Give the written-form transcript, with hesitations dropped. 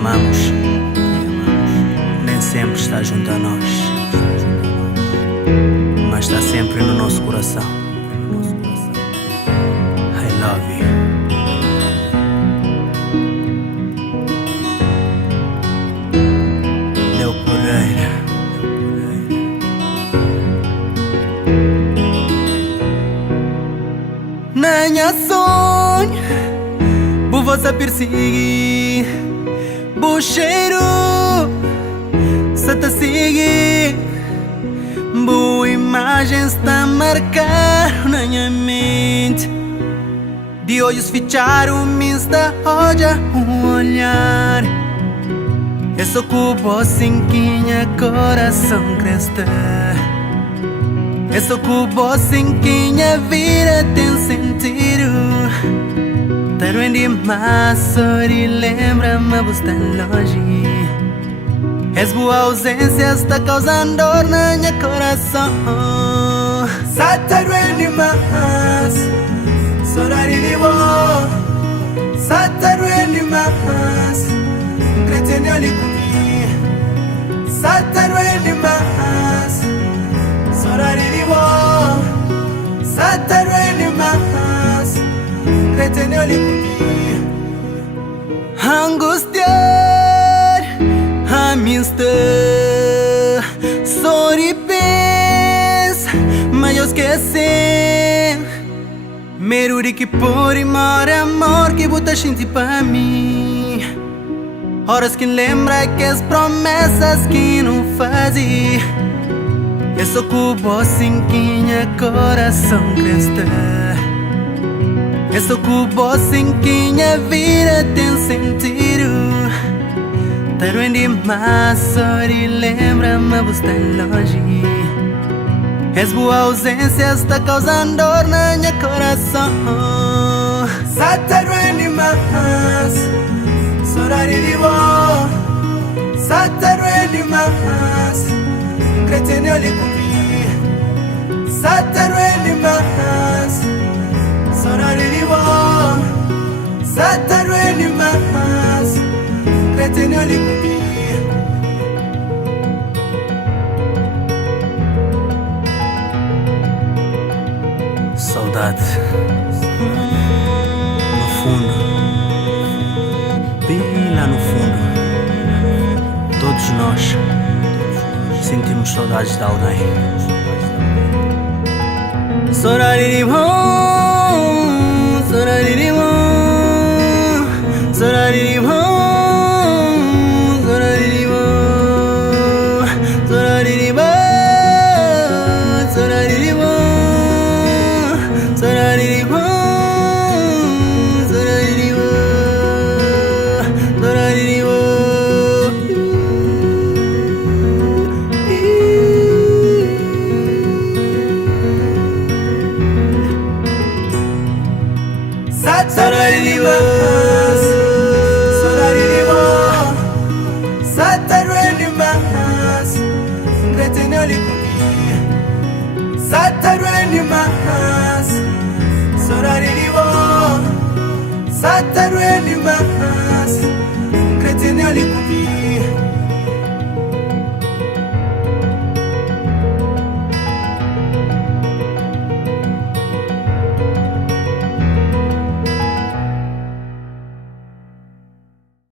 amamos, nem sempre está junto a nós, mas está sempre no nosso coração. I love you. Leo Pereira. Nanha sonho, bu você perseguir, bu cheiro, se te seguir, bu imagem está a marcar na minha mente. De olhos fecharam, me está a olhar. Eu sou cubo sem quem coração cresta. Eu sou cubo sem quem a vida tem sentido. Taro em demais, sorri, lembra-me você longe. És boa ausência, está causando dor na minha coração. Taro em demais, sorri de boa. Taro em demais, cretino ali comigo. Taro em demais, sorari di bo, Taro em demais, cretino ali comigo. Angustiar, amistad, sorri pensa, mas eu esqueci. Mero de que por amor que botas senti para mim. Horas que lembra que as promessas que não fazia. Eu sou cubo sem quem coração cresta. Eu sou cubo sem quem a vida tem sentido. Taro em demais, sorri, lembra-me você longe. És boa ausência, está causando dor na minha coração. Taro em demais, sorari de boa. Taro em demais, cretino ali comigo. Taro em demais, sorari de boa. Taro em demais, cretino ali comigo. Saudade, no fundo, bem lá no fundo, todos nós sentimos saudades de alguém. Sorari de bom, sorari de bom, sorari de bom, sorari de bom, sorari de bom, sorari de bom. Sorari di bo, sorari di bo, sorari di bo. Sorari di bo, sorari di bo. Taro em demais, cretino ali comigo. Taro em demais, sorari di bo. Taro em demais, cretino ali comigo.